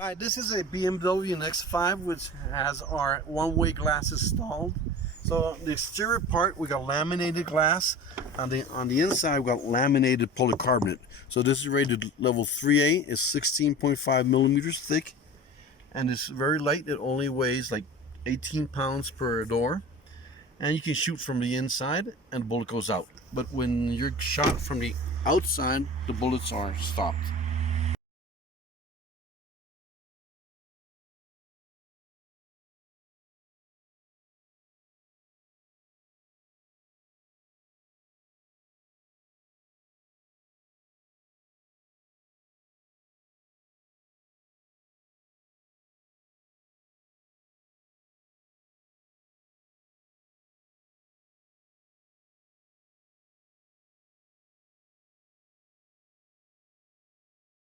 Hi, this is a BMW X5 which has our one-way glass installed. So the exterior part we got laminated glass. On the inside we got laminated polycarbonate. So this is rated level 3A. It's 16.5 millimeters thick, and it's very light. It only weighs like 18 pounds per door, and you can shoot from the inside and the bullet goes out. But when you're shot from the outside, the bullets are stopped.